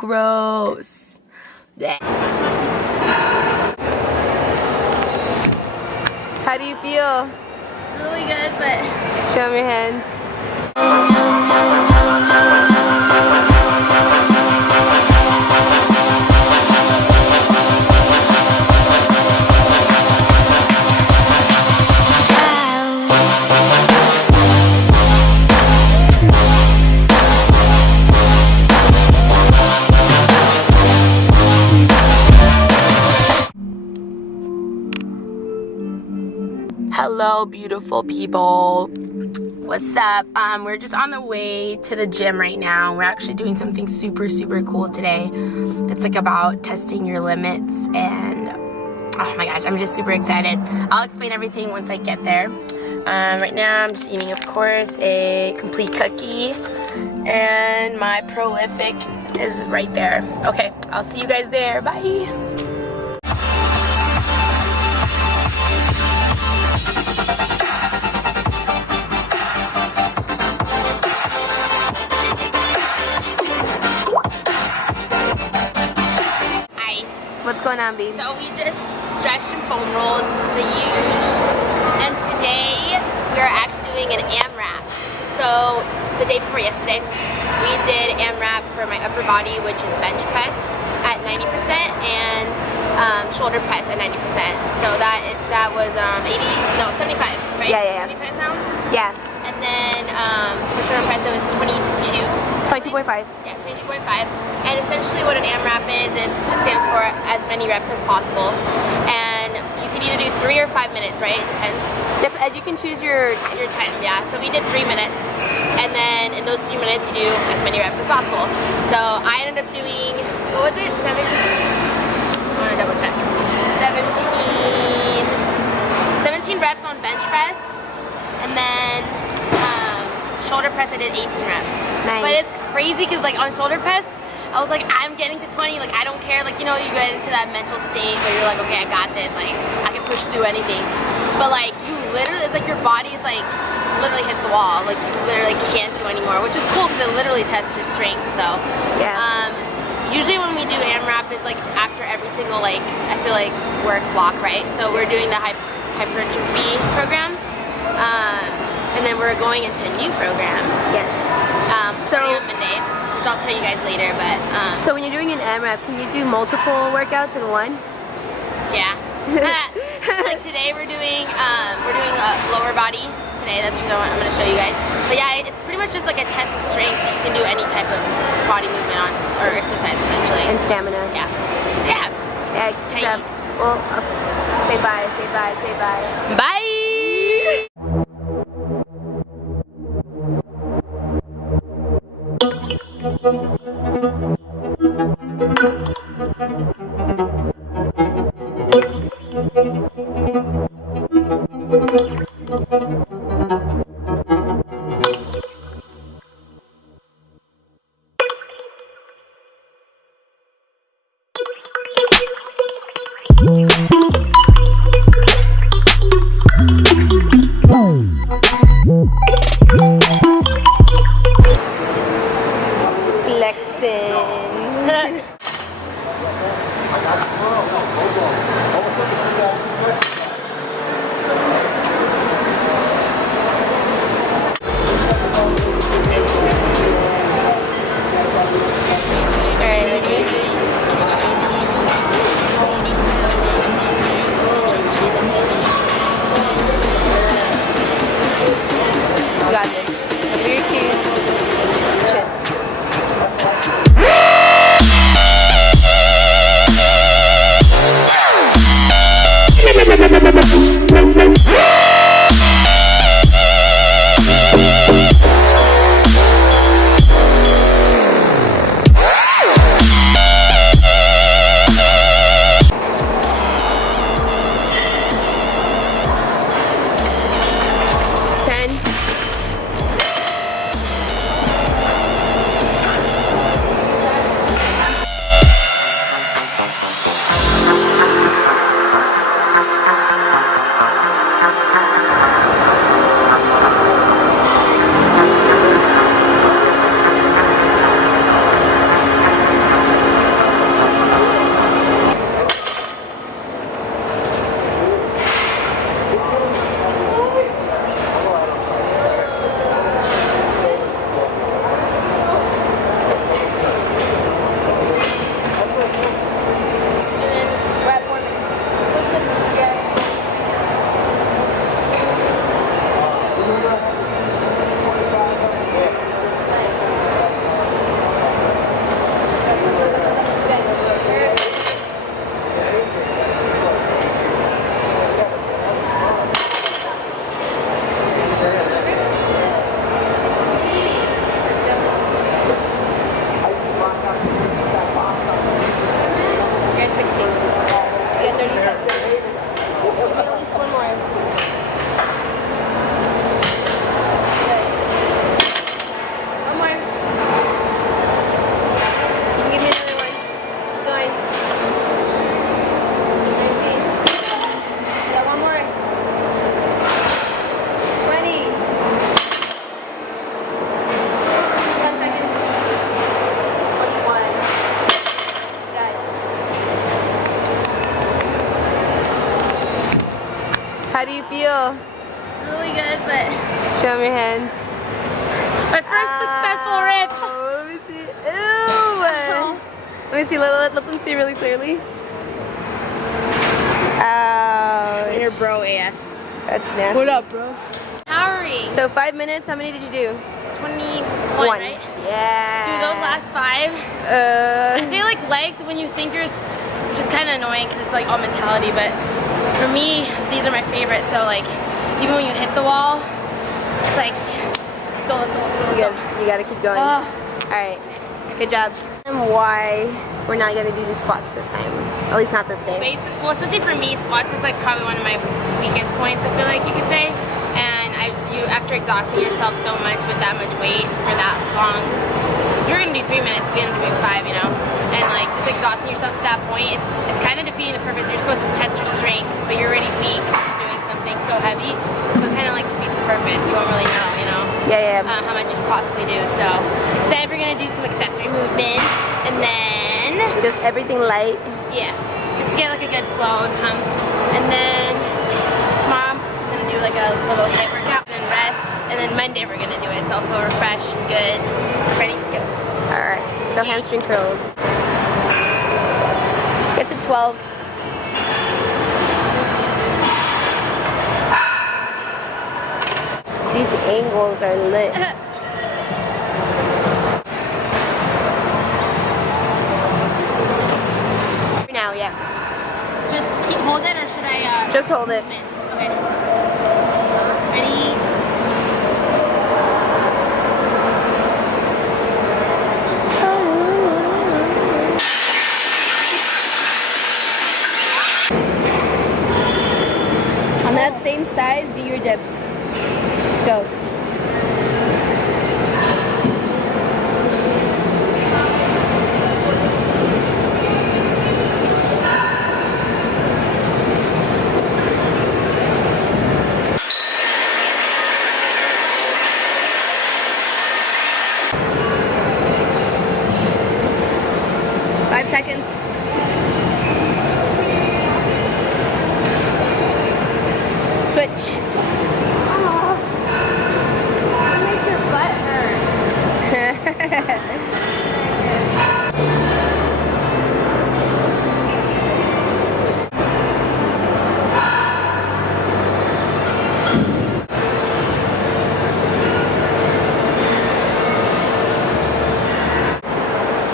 gross. Blech. How do you feel? Really good, but show me your hands. Hello, beautiful people. What's up? We're just on the way to the gym right now. We're actually doing something super cool today. It's like about testing your limits, and oh my gosh, I'm just super excited. I'll explain everything once I get there. Right now I'm just eating, of course, a complete cookie, and my Prolific is right there. Okay, I'll see you guys there. Bye. What's going on, babe? So we just stretched and foam rolled the huge, and today we are actually doing an AMRAP. So the day before yesterday, we did AMRAP for my upper body, which is bench press at 90% and shoulder press at 90%. So that was 75, right? Yeah. 75 pounds? Yeah. And then for shoulder press it was 22.5. Yeah, 22.5. And essentially what an AMRAP is, it stands for as many reps as possible. And you can either do 3 or 5 minutes, right? It depends. Yep, and you can choose your time, yeah. So we did 3 minutes. And then in those 3 minutes you do as many reps as possible. So I ended up doing, what was it? I want to double check. 17 reps on bench press. And then shoulder press I did 18 reps. Nice. But it's crazy because like on shoulder press, I was like, I'm getting to 20, like I don't care, like you know, you get into that mental state where you're like, okay, I got this, like I can push through anything. But like you literally, it's like your body is like literally hits the wall, like you literally can't do anymore, which is cool because it literally tests your strength. So yeah. Usually when we do AMRAP is like after every single like I feel like work block, right? So we're doing the hypertrophy program. And then we're going into a new program. Yes. Starting on Monday, which I'll tell you guys later. But so when you're doing an AMRAP, can you do multiple workouts in one? Yeah. Like today we're doing a lower body. Today that's what I'm going to show you guys. But yeah, it's pretty much just like a test of strength. You can do any type of body movement on or exercise essentially. And stamina. Yeah. Yeah. Yeah. Well, I'll say bye. Bye. How do you feel? Really good, but Show me your hands. my first successful rip. Let me see. Ew. Let me see. Let them see really clearly. Ouch. You're bro AF. That's nasty. What up, bro? Powering. So 5 minutes. How many did you do? 21, One. right? Yeah. Dude, those last 5. I feel like legs, when you think you're just kind of annoying because it's like all mentality, but for me, these are my favorites. So like, even when you hit the wall, it's like, let's go, let's go, let's go, let's go. You gotta keep going. All right. Good job. And why we're not gonna do the squats this time? At least not this day. Well, especially for me, squats is like probably one of my weakest points, I feel like you could say. And after exhausting yourself so much with that much weight for that long, so you're gonna do 3 minutes, we end up doing 5, you know? And like just exhausting yourself to that point, it's kind of defeating the purpose. You're supposed to test your strength, but you're already weak after doing something so heavy. So it kind of like defeats the purpose. You won't really know, you know? Yeah. How much you can possibly do. So instead we're gonna do some accessory movements, and then Just everything light. yeah, just to get like a good flow and pump. And then tomorrow I'm gonna do like a little HIIT workout, and then rest, and then Monday we're gonna do it. So I'll feel refreshed, good, ready to go. All right. So hamstring curls. Get to 12. These angles are lit. Now, yeah. Just hold it, or should I? Just hold it. Okay. Ready? On that same side, do your dips. Go. Seconds. Switch. Oh, that makes your butt hurt.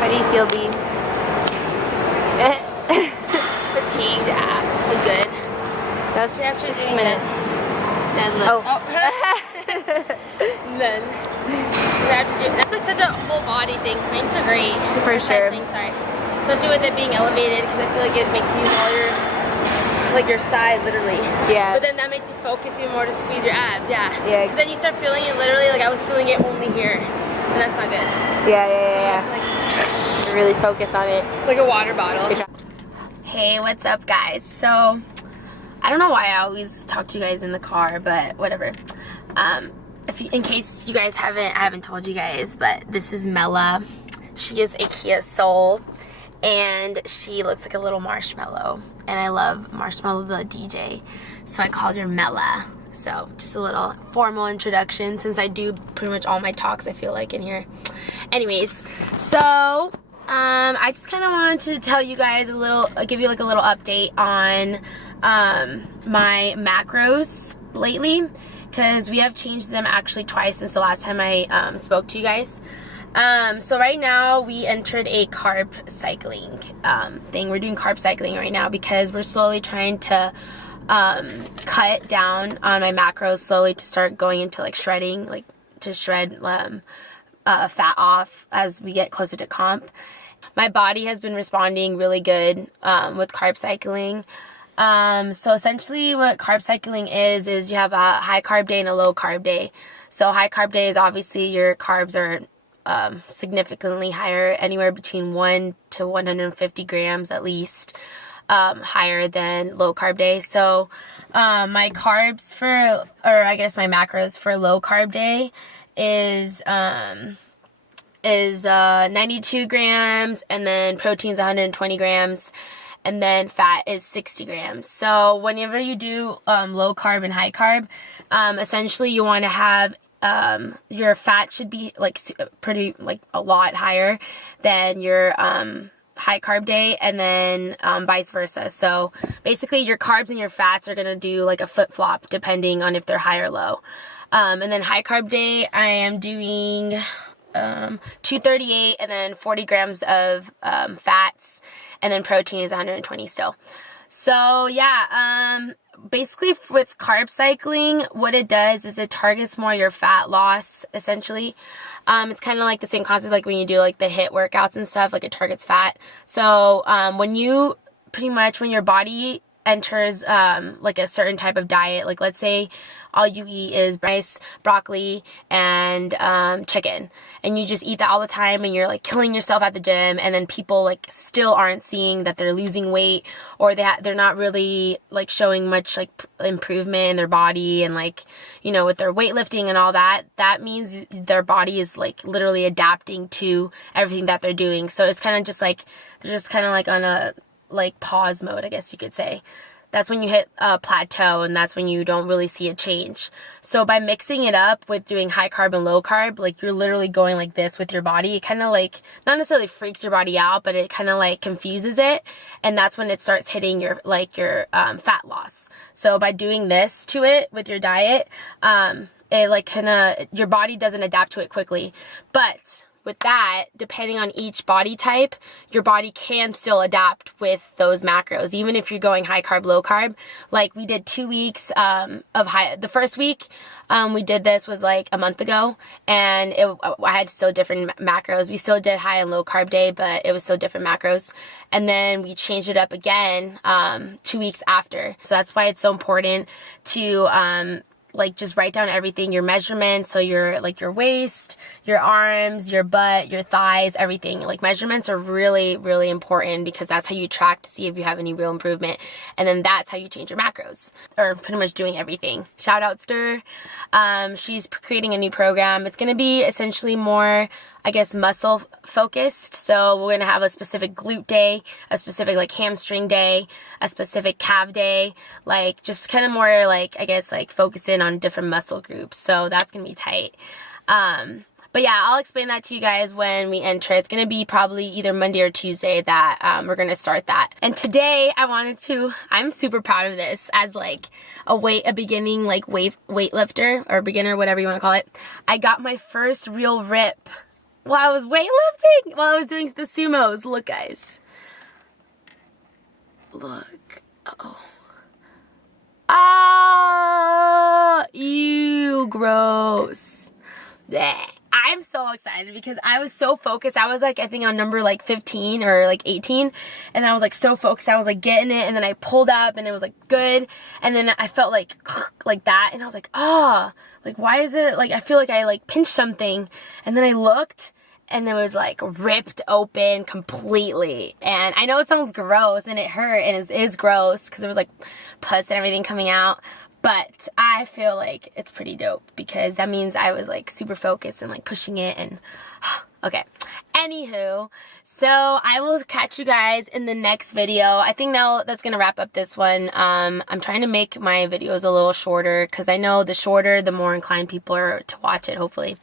How do you feel, B? Fatigued AF, but good. That's 6 minutes. Deadlift. Oh. Then. So we have to do, that's like such a whole body thing. Planks are great. For sure. Thing, sorry. Especially with it being elevated, because I feel like it makes you use all your, like your side literally. Yeah. But then that makes you focus even more to squeeze your abs, yeah. Yeah. Because then you start feeling it literally, like I was feeling it only here. And that's not good. Yeah. So you have to, like, really focus on it. like a water bottle. Good job. Hey, what's up, guys? So, I don't know why I always talk to you guys in the car, but whatever. In case you guys I haven't told you guys, but this is Mella. She is a Kia Soul, and she looks like a little marshmallow, and I love Marshmallow the DJ, so I called her Mella. So, just a little formal introduction, since I do pretty much all my talks, I feel like, in here. Anyways, so I just kind of wanted to tell you guys a little, give you like a little update on my macros lately, because we have changed them actually twice since the last time I spoke to you guys. So right now we entered a carb cycling thing. We're doing carb cycling right now because we're slowly trying to cut down on my macros slowly to start going into like shredding, like to shred fat off as we get closer to comp. My body has been responding really good with carb cycling. So essentially what carb cycling is you have a high carb day and a low carb day. So high carb day is obviously your carbs are significantly higher, anywhere between 1 to 150 grams at least higher than low carb day. So my carbs for, or I guess my macros for low carb day is 92 grams, and then protein's 120 grams, and then fat is 60 grams. So whenever you do low carb and high carb, essentially you want to have your fat should be like pretty, like a lot higher than your high carb day, and then vice versa. So basically your carbs and your fats are gonna do like a flip-flop depending on if they're high or low. And then high carb day, I am doing 238 and then 40 grams of fats, and then protein is 120 still. So yeah, basically with carb cycling, what it does is it targets more your fat loss, essentially. It's kind of like the same concept like when you do like the HIIT workouts and stuff, like it targets fat. So when you when your body enters like a certain type of diet, like let's say all you eat is rice, broccoli, and chicken, and you just eat that all the time, and you're like killing yourself at the gym, and then people like still aren't seeing that they're losing weight, or they're not really like showing much like improvement in their body, and like, you know, with their weightlifting and all that, that means their body is like literally adapting to everything that they're doing. So it's kind of just like they're just kind of like on a like pause mode, I guess you could say. That's when you hit a plateau, and that's when you don't really see a change. So by mixing it up with doing high carb and low carb, like you're literally going like this with your body, it kind of like not necessarily freaks your body out, but it kind of like confuses it, and that's when it starts hitting your fat loss. So by doing this to it with your diet, it like kind of, your body doesn't adapt to it quickly. But with that, depending on each body type, your body can still adapt with those macros, even if you're going high carb, low carb. Like we did 2 weeks of high. The first week we did this was like a month ago, and I had still different macros. We still did high and low carb day, but it was still different macros. And then we changed it up again 2 weeks after. So that's why it's so important to like just write down everything, your measurements, so your like your waist, your arms, your butt, your thighs, everything. Like measurements are really, really important, because that's how you track to see if you have any real improvement, and then that's how you change your macros, or pretty much doing everything. Shout out Stir. She's creating a new program. It's gonna be essentially more, I guess, muscle focused. So we're gonna have a specific glute day, a specific like hamstring day, a specific calf day, like just kind of more like, I guess, like focus in on different muscle groups. So that's gonna be tight. But yeah, I'll explain that to you guys when we enter. It's gonna be probably either Monday or Tuesday that we're gonna start that. And today I'm super proud of this as like a beginning like weightlifter, or beginner, whatever you wanna call it. I got my first real rip while I was weightlifting, while I was doing the sumos. Look, guys. Look. Uh-oh. Ah! Ew, gross. Blech. I'm so excited because I was so focused. I was like, I think on number like 15 or like 18, and I was like so focused. I was like getting it, and then I pulled up, and it was like good, and then I felt like that, and I was like, oh, like why is it like I feel like I like pinched something, and then I looked, and it was like ripped open completely. And I know it sounds gross, and it hurt, and it is gross because there was like pus and everything coming out. But I feel like it's pretty dope, because that means I was like super focused and like pushing it, and okay. Anywho, so I will catch you guys in the next video. I think now that's gonna wrap up this one. I'm trying to make my videos a little shorter, because I know the shorter, the more inclined people are to watch it, hopefully.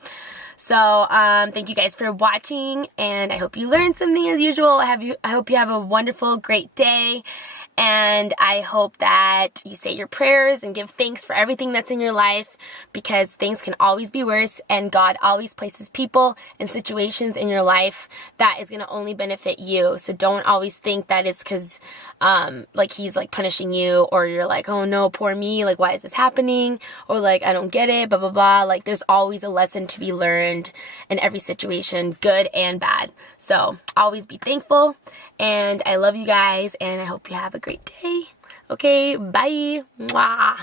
So thank you guys for watching, and I hope you learned something as usual. I hope you have a wonderful, great day. And I hope that you say your prayers and give thanks for everything that's in your life, because things can always be worse, and God always places people and situations in your life that is going to only benefit you. So don't always think that it's because like he's like punishing you, or you're like, oh no, poor me, like why is this happening, or like I don't get it, blah blah blah. Like there's always a lesson to be learned in every situation, good and bad. So always be thankful, and I love you guys, and I hope you have a great day. Okay, bye. Mwah.